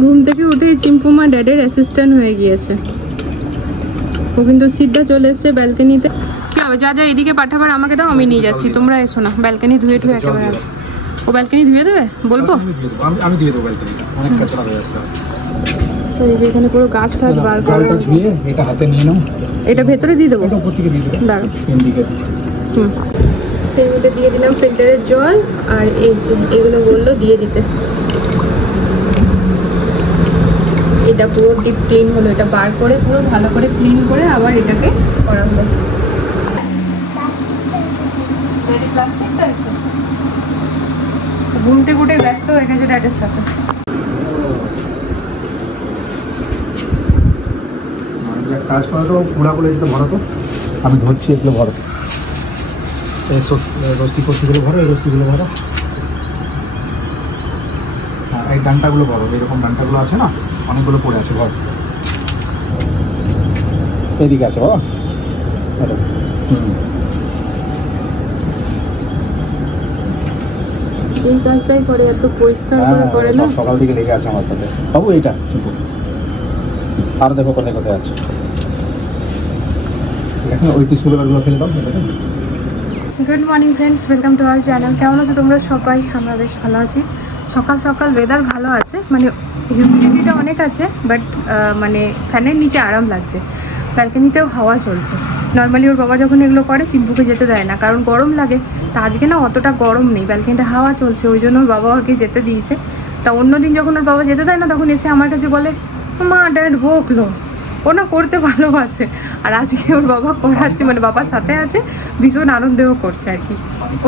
ঘুম থেকে উঠেই চিম্পু মা ড্যাডের অ্যাসিস্ট্যান্ট হয়ে গিয়েছে। ও কিন্তু সিদ্ধা চলে এসছে ব্যালকনিতে। কি হবে, যা যা এদিকে পাঠাবার আমাকে দাও, আমি নিয়ে যাচ্ছি, তোমরা এসো না। ব্যালকনি ধুয়ে ধুয়ে একেবারে আছে। ও ব্যালকনি ধুয়ে দেবে বলবো? আমি দিয়ে দেবো ব্যালকনি, অনেক কাঁচা হয়ে আছে। তো এই যে এখানে পুরো গাছ টাছ বার করা, ধুয়ে এটা হাতে নিয়ে নাও। এটা ভেতরে দিয়ে দেবো? এটা উপর থেকে দিয়ে দেবো। দাঁড়াও, এর মধ্যে দিয়ে দিলাম ফিল্টারের জল, আর এই যে এগুলো বললো দিয়ে দিতে। এটা পুরো ডিপ ক্লিন হলো, এটা বার করে পুরো ভালো করে ক্লিন করে আবার এটাকে করা হলো। ঘুমতে ঘুটে ব্যস্ত হয়ে গেছে ড্যাডের সাথে। কাজ করা তো পুরাগুলো যেটা ভরো, তো আমি ধরছি এগুলো ভরো। এই রসি কষিগুলো ভরো, এই রসিগুলো ভরো। হ্যাঁ, এই ডান্টাগুলো ভরো, যেরকম ডান্টাগুলো আছে না, অনেকগুলো পড়ে আছে, ভর। এদিকে আছে বাবা। এই কাজটাই করে, এত পরিষ্কার করে করে না। সকাল থেকে লেগে আছে আমার সাথে বাবু। এইটা চুপু, আর দেখো কোথায় কোথায় আছে। এখন ওই টিস্যু পেপারগুলো ফেলে দাও। Good morning friends, welcome to our channel. কেমন আছো তোমরা সবাই? আমরা বেশ ভালো আছি। সকাল সকাল ওয়েদার ভালো আছে, মানে হিউমিডিটিটা অনেক আছে, বাট মানে ফ্যানের নিচে আরাম লাগছে। ব্যালকনিতেও হাওয়া চলছে। নর্মালি ওর বাবা যখন এগুলো করে চিম্পুকে যেতে দেয় না, কারণ গরম লাগে। তা আজকে না অতটা গরম নেই, ব্যালকনিতে হাওয়া চলছে, ওই জন্য ওর বাবা ওকে যেতে দিয়েছে। তা অন্যদিন যখন ওর বাবা যেতে দেয় না, তখন এসে আমার কাছে বলে মা ড্যাড বকলো। ও না করতে ভালোবাসে, আর আজকে ওর বাবা করাচ্ছে, মানে বাবার সাথে আছে, ভীষণ আনন্দও করছে আর কি।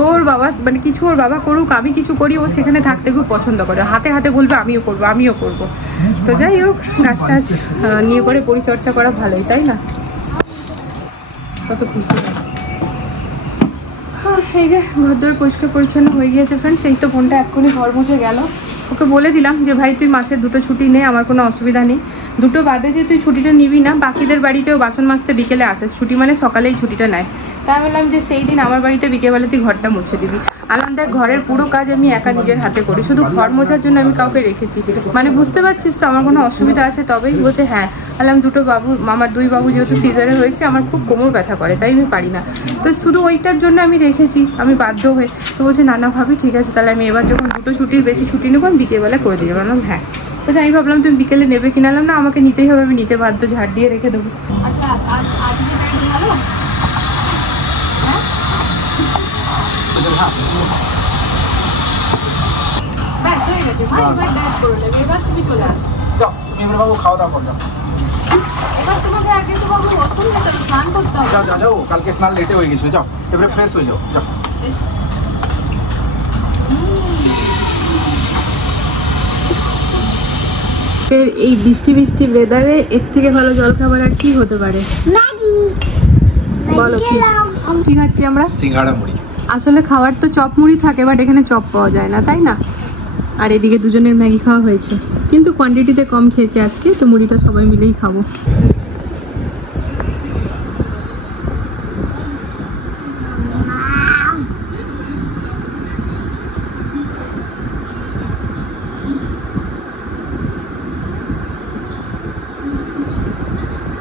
ওর বাবা মানে কিছু ওর বাবা করুক, আমি কিছু করি, ও সেখানে থাকতে খুব পছন্দ করে। হাতে হাতে বলবে আমিও করবো আমিও করবো। তো যাই হোক, গাছ টাছ নিয়ে করে পরিচর্যা করা ভালোই, তাই না? কত খুশি হয়। হ্যাঁ, এই যে ঘরদোর পরিষ্কার পরিচ্ছন্ন হয়ে গিয়েছে ফ্রেন্ডস। এই তো বোনটা এক্ষুনি ঘর মুছে গেল। ওকে বলে দিলাম যে ভাই তুই মাসে 2টো ছুটি নে, আমার কোনো অসুবিধা নেই। 2টো বাদে যে তুই ছুটিটা নিবি না, বাকিদের বাড়িতেও বাসন মাজতে বিকেলে আসে, ছুটি মানে সকালেই ছুটিটা নেয়। তাই বললাম যে সেই দিন আমার বাড়িতে বিকেলবেলা তুই ঘরটা মুছে দিবি। আমার দেখ ঘরের পুরো কাজ আমি একা নিজের হাতে করি, শুধু ঘর মোছার জন্য আমি কাউকে রেখেছি। মানে বুঝতে পারছিস তো আমার কোনো অসুবিধা আছে? তবেই বলছে হ্যাঁ। বললাম 2টো বাবু, আমার 2 বাবু যেহেতু সিজারে হয়েছে, আমার খুব কোমর ব্যথা করে, তাই আমি পারি না। তো শুধু ওইটার জন্য আমি রেখেছি, আমি বাধ্য হয়ে। তো বলছে না না ভাবি ঠিক আছে, তাহলে আমি এবার যখন 2টো ছুটির বেশি ছুটি নেবো আমি বিকেলবেলা করে দিয়ে। বললাম হ্যাঁ। বলছে আমি ভাবলাম তুমি বিকেলে নেবে কিনালাম না, আমাকে নিতেই হবে, আমি নিতে বাধ্য, ঝাড় দিয়ে রেখে দেবো। আচ্ছা আজকে ভালো ব্যাস হয়ে গেছে মা, এবার ব্যাস করে নেবে, এবার তুমি চলে আসো। যাও তুমি এবার বাবু খাওয়া দাওয়া করো। এবার তোমাকে আগে তো বাবু ওষুধ খেতে হবে, স্নান করতে হবে। যাও যাও যাও, কালকে স্নান লেটে হয়ে গেছিল, যাও এবারে ফ্রেশ হয়ে যাও। যাও এই বৃষ্টি বৃষ্টি ওয়েদারে এর থেকে ভালো জল খাবার আর কি হতে পারে? বলো কি খাচ্ছি আমরা? সিঙ্গাড়া মুড়ি। আসলে খাবার তো চপ মুড়ি থাকে, বাট এখানে চপ পাওয়া যায় না, তাই না? আর এদিকে দুজনের ম্যাগি খাওয়া হয়েছে, কিন্তু কোয়ান্টিটিতে কম খেয়েছে আজকে, তো মুড়িটা সবাই মিলেই খাবো।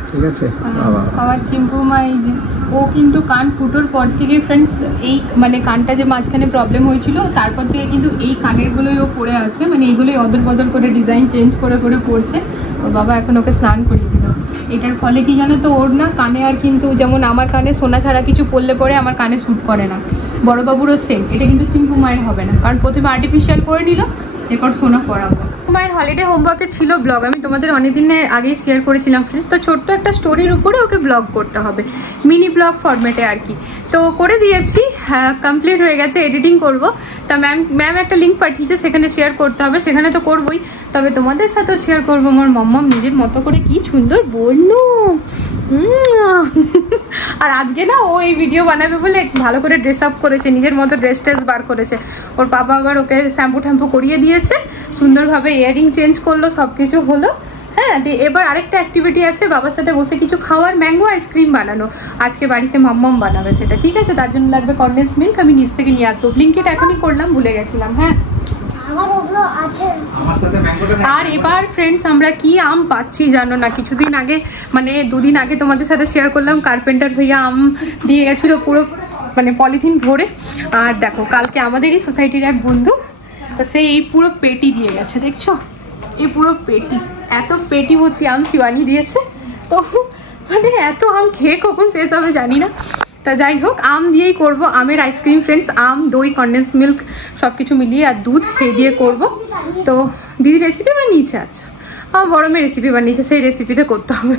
ঠিক আছে। আমার চিম্পু মা এই যে ও কিন্তু কান ফুটোর পর থেকে ফ্রেন্ডস, এই মানে কানটা যে মাঝখানে প্রবলেম হয়েছিল, তারপর থেকে কিন্তু এই কানেরগুলোই ও পড়ে আছে, মানে এইগুলোই অদল বদল করে ডিজাইন চেঞ্জ করে করে পড়ছে। ওর বাবা এখন ওকে স্নান করিয়ে দিল। এটার ফলে কি জানো তো, ওর না কানে আর কিন্তু যেমন আমার কানে সোনা ছাড়া কিছু পরলে পরে আমার কানে শ্যুট করে না, বড়বাবুরও সেম। এটা কিন্তু চিম্পু মায়ের হবে না, কারণ প্রথমে আর্টিফিশিয়াল করে নিল, এরপর সোনা পরাবো। মায়ের হলিডে হোমওয়ার্কে ছিল ব্লগ, আমি তোমাদের অনেকদিনের আগেই শেয়ার করেছিলাম ফ্রেন্ডস। তো ছোট্ট একটা স্টোরির উপরে ওকে ব্লগ করতে হবে, মিনি ব্লগ ফরম্যাটে আর কি। তো করে দিয়েছি, কমপ্লিট হয়ে গেছে, এডিটিং করব। তা ম্যাম একটা লিঙ্ক পাঠিয়েছে, সেখানে শেয়ার করতে হবে, সেখানে তো করবই, তবে তোমাদের সাথেও শেয়ার করবো। আমার মম্মাম নিজের মতো করে কি সুন্দর বললো। আর আজকে না ও এই ভিডিও বানাবে বলে ভালো করে ড্রেস আপ করেছে, নিজের মতো ড্রেস ট্রেস বার করেছে। ওর বাবা আবার ওকে শ্যাম্পু ট্যাম্পু করিয়ে দিয়েছে, সুন্দরভাবে ইয়ারিং চেঞ্জ করলো, সব কিছু হলো। হ্যাঁ, এবার আরেকটা অ্যাক্টিভিটি আছে, বাবার সাথে বসে কিছু খাওয়ার, ম্যাঙ্গো আইসক্রিম বানানো। আজকে বাড়িতে মাম্মাম বানাবে সেটা, ঠিক আছে? তার জন্য লাগবে কনডেন্স মিল্ক, আমি নিচ থেকে নিয়ে আসবো। ব্লিঙ্কিট এখনই করলাম, ভুলে গেছিলাম। হ্যাঁ আর এবার ফ্রেন্ডস আমরা কি আম পাচ্ছি জানো না, কিছুদিন আগে মানে 2 দিন আগে তোমাদের সাথে শেয়ার করলাম কার্পেন্টার ভাইয়া আম দিয়ে গেছিল পুরো মানে পলিথিন ভরে। আর দেখো কালকে আমাদেরই সোসাইটির এক বন্ধু তো সেই এই পুরো পেটি দিয়ে গেছে, দেখছো এই পুরো পেটি, এত পেটি ভর্তি আম শিবানী দিয়েছে। তো মানে এত আম খেয়ে কখন শেষ হবে জানি না। তা যাই হোক আম দিয়েই করব, আমের আইসক্রিম ফ্রেন্ডস, আম দই কনডেন্স মিল্ক সব কিছু মিলিয়ে আর দুধ এই দিয়ে করব। তো দিদি রেসিপি বানিয়েছে, আচ্ছা আমার বড় মেয়ে রেসিপি বানিয়েছে, সেই রেসিপিতে করতে হবে।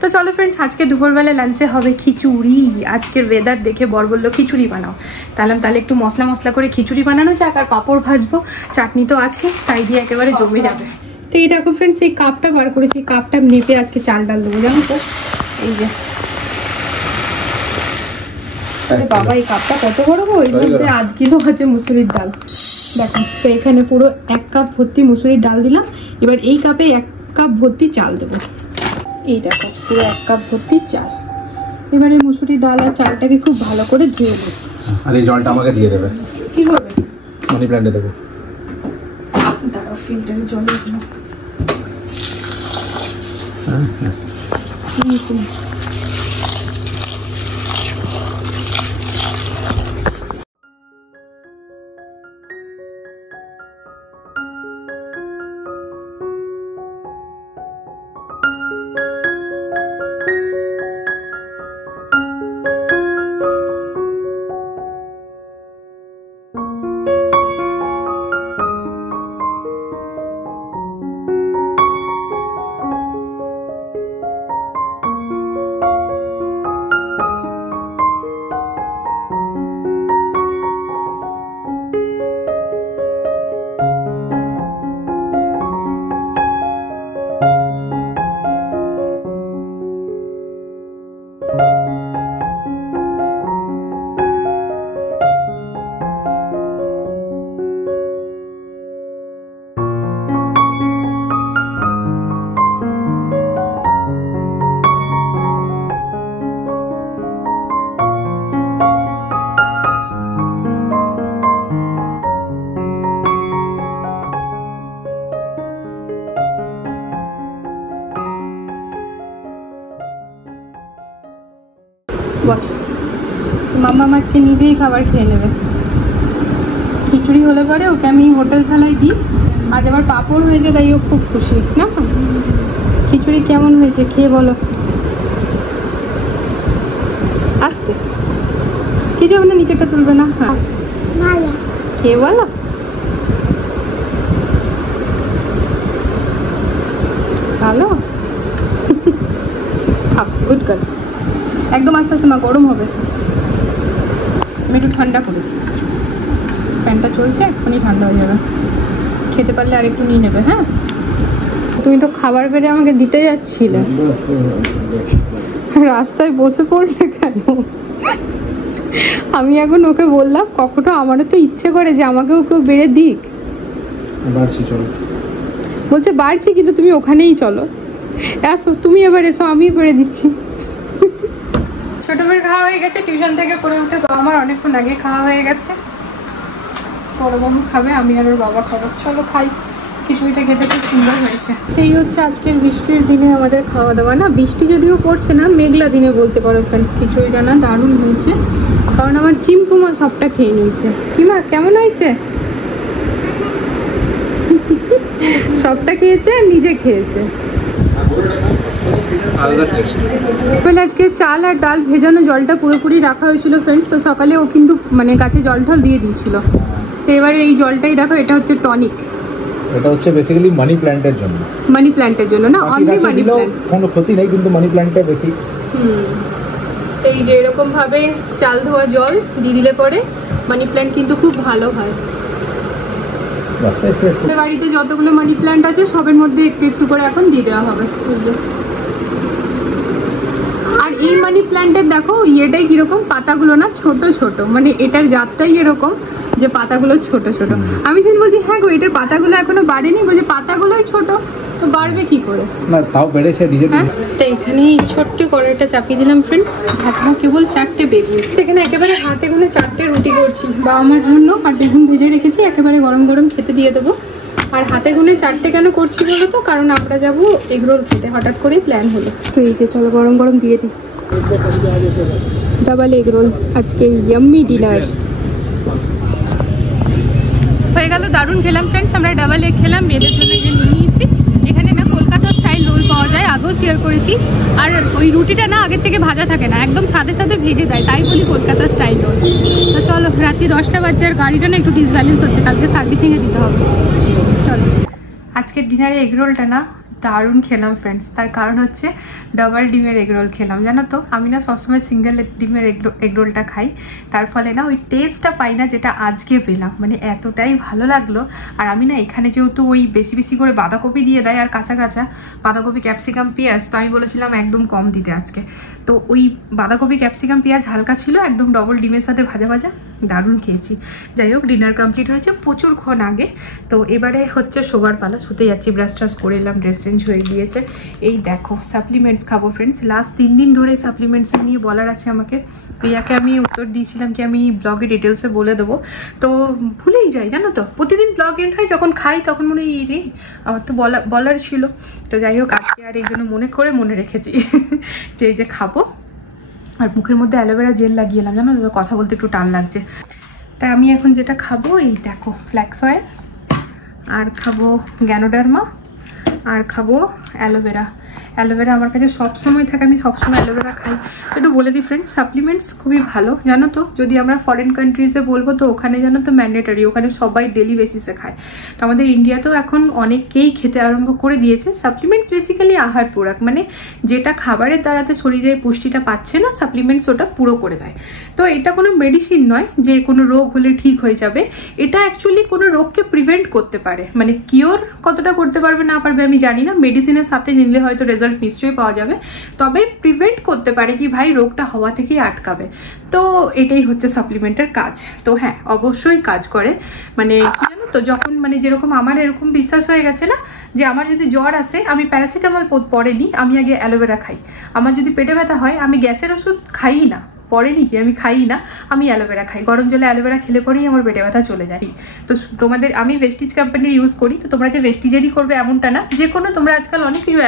তো চলো ফ্রেন্ডস আজকে দুপুরবেলা লাঞ্চে হবে খিচুড়ি। আজকের ওয়েদার দেখে বর বললো খিচুড়ি বানাও, তাহলে একটু মশলা মশলা করে খিচুড়ি বানানো যাক, আর পাঁপড় ভাজবো, চাটনি তো আছে, তাই দিয়ে একেবারে জমে যাবে। তো এই দেখো ফ্রেন্ডস এই কাপটা বার করেছি, কাপটা মেপে আজকে চাল ডাল দেবো জানো তো। এই যে বাবা এই কাপটা কত বড় গো, এর মধ্যে 1/2 কিলো আছে মুসুরির ডাল। দেখো তো এখানে পুরো 1 কাপ ভর্তি মুসুরির ডাল দিলাম, এবার এই কাপে 1 কাপ ভর্তি চাল দেবো। এই দেখো পুরো 1 কাপ ভর্তি চাল। এবার এই মুসুরির ডাল আর চালটাকে খুব ভালো করে ধুয়ে দেবো। আর এই জলটা আমাকে দিয়ে দেবে। কি করবে? মানি প্ল্যান্টে দেবো। দাঁড়াও ফিল্টারে জল দেবো। বস মাম্মা আজকে নিজেই খাবার খেয়ে নেবে। খিচুড়ি হলে পরে ওকে আমি হোটেল থালায় দিই, আজ আবার পাঁপড় হয়েছে তাই ও খুব খুশি। না খিচুড়ি কেমন হয়েছে খেয়ে বলো, আসতে কিছু হবে না, নিচেরটা তুলবে না। হ্যাঁ খেয়ে বলো। ভালো খাও, গুড গার্ল। একদম আস্তে আস্তে মা, গরম হবে। আমি একটু ঠান্ডা করেছি, ফ্যানটা চলছে, এক্ষুনি ঠান্ডা হয়ে যাবে। খেতে পারলে আর একটু নিয়ে নেবে। হ্যাঁ তুমি তো খাবার বেড়ে আমাকে দিতে যাচ্ছিলে, রাস্তায় বসে পড়লে কেন? আমি এখন ওকে বললাম কখনো আমারও তো ইচ্ছে করে যে আমাকেও কেউ বেড়ে দিক। বলছে বাড়ছি কিন্তু তুমি ওখানেই চলো, আসো তুমি এবার এসো, আমি বেড়ে দিচ্ছি। ছোট মেয়ের খাওয়া হয়ে গেছে, টিউশন থেকে পড়ে উঠে বাবা আমার অনেকক্ষণ আগে খাওয়া হয়ে গেছে। বড় বাবু খাবে, আমি আর ওর বাবা খাবো। চলো খাই, খিচুড়িটা খেতে খুব সুন্দর হয়েছে। এই হচ্ছে আজকের বৃষ্টির দিনে আমাদের খাওয়া দাওয়া। না বৃষ্টি যদিও পড়ছে না, মেঘলা দিনে বলতে পারো ফ্রেন্ডস। খিচুড়িটা না দারুণ হয়েছে, কারণ আমার চিমকুমা সবটা খেয়ে নিয়েছে। কি মা কেমন হয়েছে? সবটা খেয়েছে আর নিজে খেয়েছে। আজকে চাল আর ডাল ভেজানো জলটা পুরোপুরি রাখা হয়েছিল ফ্রেন্ডস, তো সকালে ও কিন্তু মানে গাছে জল ঢল দিয়ে দিয়েছিল। তো এবারে এই জলটাই দেখো, এটা হচ্ছে টনিক, এটা হচ্ছে বেসিক্যালি মানি প্ল্যান্টের জন্য। মানি প্ল্যান্টের জন্য না, অনলি মানি প্ল্যান্ট। কোনো ক্ষতি নেই, কিন্তু মানি প্ল্যান্টে বেশি। এই যে এরকম ভাবে চাল ধোয়া জল দিয়ে দিলে পরে মানি প্ল্যান্ট কিন্তু খুব ভালো হয়। বাড়িতে যতগুলো মানি প্ল্যান্ট আছে সবের মধ্যে একটু একটু করে এখন দিয়ে দেওয়া হবে। আর এই মানি প্ল্যান্টের দেখো ইয়েটাই কিরকম, পাতাগুলো না ছোট ছোট, মানে এটার জাতটাই এরকম যে পাতাগুলো ছোট ছোট। আমি সেদিন বলছি হ্যাঁ গো এটার পাতাগুলো এখনো বাড়েনি, বলছে পাতাগুলোই ছোট, তো বাড়বে কি করে? না তাও বেড়েছে নিজে। তো এখানে ছোট্ট কড়াইটা চাপিয়ে দিলাম ফ্রেন্ডস, ভাববো কেবল 4টে বেগুন। এখানে একেবারে হাতে গুনে 4টে রুটি করছি বাবা মার জন্য, আর বেগুন ভেজে রেখেছি, একেবারে গরম গরম খেতে দিয়ে দেবো। আর হাতে গুনে 4টে কেন করছি বলো তো, কারণ আমরা যাবো এগরোল খেতে, হঠাৎ করেই প্ল্যান হলো। তো এই যে চলো গরম গরম দিয়ে দিই ডাবল এগরোল, আজকে ইয়াম্মি ডিনার হয়ে গেল। দারুণ খেলাম ফ্রেন্ডস, আমরা ডাবল এগ খেলাম, মেয়েদের জন্য এই যে নিয়ে নিয়েছি। এখানে না কলকাতা স্টাইল রোল পাওয়া যায়, আগেও শেয়ার করেছি। আর ওই রুটিটা না আগের থেকে ভাজা থাকে না, একদম সাথে সাথে ভেজে দেয়, তাই বলি কলকাতা স্টাইল রোল। তো চলো, রাত্রি 10টা বাজছে আর গাড়িটা না একটু ডিসব্যালেন্স হচ্ছে, কালকে সার্ভিসিংয়ে দিতে হবে। চলো, আজকের ডিনারে এগরোলটা না দারুণ খেলাম ফ্রেন্ডস। তার কারণ হচ্ছে ডাবল ডিমের এগরোল খেলাম, জানো তো আমি না সবসময় সিঙ্গেল ডিমের এগরোলটা খাই, তার ফলে না ওই টেস্টটা পাই না যেটা আজকে পেলাম, মানে এতটাই ভালো লাগলো। আর আমি না এখানে যেহেতু ওই বেশি বেশি করে বাঁধাকপি দিয়ে দেয় আর কাঁচা কাঁচা বাঁধাকপি ক্যাপসিকাম পেঁয়াজ, তো আমি বলেছিলাম একদম কম দিতে আজকে, তো ওই বাঁধাকপি ক্যাপসিকাম পেঁয়াজ হালকা ছিল, একদম ডবল ডিমের সাথে ভাজা ভাজা, দারুণ খেয়েছি। যাই হোক ডিনার কমপ্লিট হয়েছে প্রচুরক্ষণ আগে। তো এবারে হচ্ছে শোবার পালা, শুতে যাচ্ছি, ব্রাশ ট্রাশ করে এলাম, ড্রেস চেঞ্জ হয়ে গিয়েছে। এই দেখো সাপ্লিমেন্টস খাবো ফ্রেন্ডস, লাস্ট 3 দিন ধরে সাপ্লিমেন্টস নিয়ে বলার আছে আমাকে। প্রিয়াকে আমি উত্তর দিয়েছিলাম কি আমি ব্লগে ডিটেলসে বলে দেবো, তো ভুলেই যাই জানো তো, প্রতিদিন ব্লগ এন্ড হয় যখন খাই তখন মনে হয় রে আমার তো বলার ছিল। তো যাই হোক আজকে আর এই জন্য মনে রেখেছি যে এই যে খাবো। আর মুখের মধ্যে অ্যালোভেরা জেল লাগিয়ে এলাম, জানো তো কথা বলতে একটু টান লাগছে। তাই আমি এখন যেটা খাবো এই দেখো ফ্ল্যাক্স অয়েল, আর খাবো গ্যানোডার্মা, আর খাবো অ্যালোভেরা। অ্যালোভেরা আমার কাছে সবসময় থাকে, আমি সবসময় অ্যালোভেরা খাই। একটু বলে দিই ফ্রেন্ডস, সাপ্লিমেন্টস খুবই ভালো জানো তো। যদি আমরা ফরেন কান্ট্রিজে বলবো তো ওখানে জানো তো ম্যান্ডেটারি, ওখানে সবাই ডেলি বেসিসে খায়। তো আমাদের ইন্ডিয়াতেও এখন অনেকেই খেতে আরম্ভ করে দিয়েছে। সাপ্লিমেন্টস বেসিক্যালি আহার পূরক, মানে যেটা খাবারের দ্বারাতে শরীরে পুষ্টিটা পাচ্ছে না, সাপ্লিমেন্টস ওটা পুরো করে দেয়। তো এটা কোনো মেডিসিন নয় যে কোনো রোগ হলে ঠিক হয়ে যাবে, এটা অ্যাকচুয়ালি কোনো রোগকে প্রিভেন্ট করতে পারে, মানে কিওর কতটা করতে পারবে না পারবে আমি জানি না, মেডিসিনের সাথে নিলে হয়তো রেজাল্ট নিশ্চয়ই পাওয়া যাবে, তবে প্রিভেন্ট করতে পারে কি ভাই রোগটা হওয়া থেকেই আটকাবে। তো এটাই হচ্ছে সাপ্লিমেন্টের কাজ। তো হ্যাঁ অবশ্যই কাজ করে, মানে কি জানো তো, যখন মানে যেরকম আমার এরকম বিশ্বাস হয়ে গেছে না যে আমার যদি জ্বর আসে আমি প্যারাসিটামল পরে নিই, আমি আগে অ্যালোভেরা খাই। আমার যদি পেটে ব্যথা হয় আমি গ্যাসের ওষুধ খাই না, পরে নাকি আমি খাই না, আমি অ্যালোভেরা খাই। গরম জলে অ্যালোভেরা খেলে পরেই আমার পেটে ব্যথা চলে যায়। তো তোমাদের আমি ভেস্টিজ কোম্পানির ইউজ করি, তো তোমরা যে ভেস্টিজেরই করবে এমনটা না, যে কোনো তোমরা আজকাল অনেক কিছু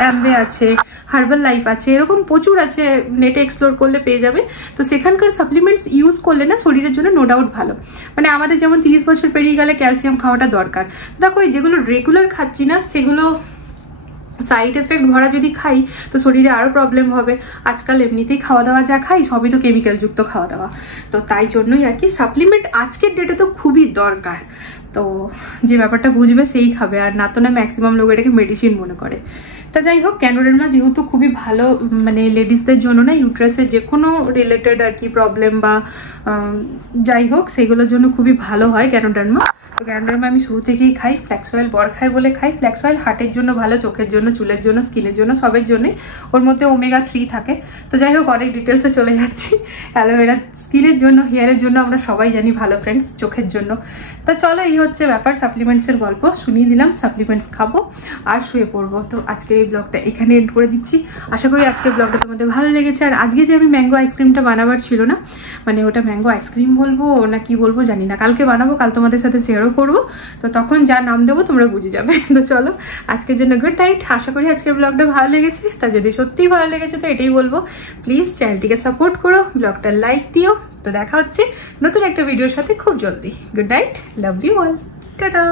অ্যাম্বে আছে, হার্বাল লাইফ আছে, এরকম প্রচুর আছে, নেটে এক্সপ্লোর করলে পেয়ে যাবে। তো সেখানকার সাপ্লিমেন্টস ইউজ করলে না শরীরের জন্য নো ডাউট ভালো। মানে আমাদের যেমন 30 বছর পেরিয়ে গেলে ক্যালসিয়াম খাওয়াটা দরকার, দেখো যেগুলো রেগুলার খাচ্ছি না সেগুলো সাইড এফেক্ট ভরা যদি খাই তো শরীরে আরও প্রবলেম হবে। আজকাল এমনিতেই খাওয়া দাওয়া যা খাই সবই তো কেমিক্যাল যুক্ত খাওয়া দাওয়া, তো তাই জন্যই আর কি সাপ্লিমেন্ট আজকের ডেটে তো খুবই দরকার। তো যে ব্যাপারটা বুঝবে সেই খাবে, আর না তো না ম্যাক্সিমাম লোক এটাকে মেডিসিন মনে করে। তা যাই হোক গ্যানোডার্মা যেহেতু খুবই ভালো, মানে লেডিসদের জন্য না, ইউট্রাসের যে কোনো রিলেটেড আর কি প্রবলেম বা যাই হোক সেগুলোর জন্য খুবই ভালো হয় গ্যানোডার্মা। তো গ্যানোডার্মা আমি শুরু থেকেই খাই, ফ্ল্যাক্স অয়েল বর খাই বলে খাই। ফ্ল্যাক্স অয়েল হার্টের জন্য ভালো, চোখের জন্য, চুলের জন্য, স্কিনের জন্য, সবের জন্যই। ওর মধ্যে ওমেগা 3 থাকে। তো যাই হোক অনেক ডিটেলসে চলে যাচ্ছি। অ্যালোভেরা স্কিনের জন্য, হেয়ারের জন্য আমরা সবাই জানি ভালো ফ্রেন্ডস, চোখের জন্য। তো চলো এই হচ্ছে ব্যাপার, সাপ্লিমেন্টসের গল্প শুনিয়ে দিলাম, সাপ্লিমেন্টস খাবো আর শুয়ে পড়বো। তো আজকের এই ব্লগটা এখানে এন্ড করে দিচ্ছি। আশা করি আজকের ব্লগটা তোমাদের ভালো লেগেছে। আর আজকে যে আমি ম্যাঙ্গো আইসক্রিমটা বানাবার ছিল না, মানে ওটা ম্যাঙ্গো আইসক্রিম বলবো না কি বলবো জানি না, কালকে বানাবো, কাল তোমাদের সাথে শেয়ারও করবো। তো তখন যা নাম দেবো তোমরা বুঝে যাবে। তো চলো আজকের জন্য গুড নাইট। আশা করি আজকের ব্লগটা ভালো লেগেছে। তা যদি সত্যিই ভালো লেগেছে তো এটাই বলবো, প্লিজ চ্যানেলটিকে সাপোর্ট করো, ব্লগটা লাইক দিও। তো দেখা হচ্ছে নতুন একটা ভিডিওর সাথে খুব জলদি। Good night, love you all, tata.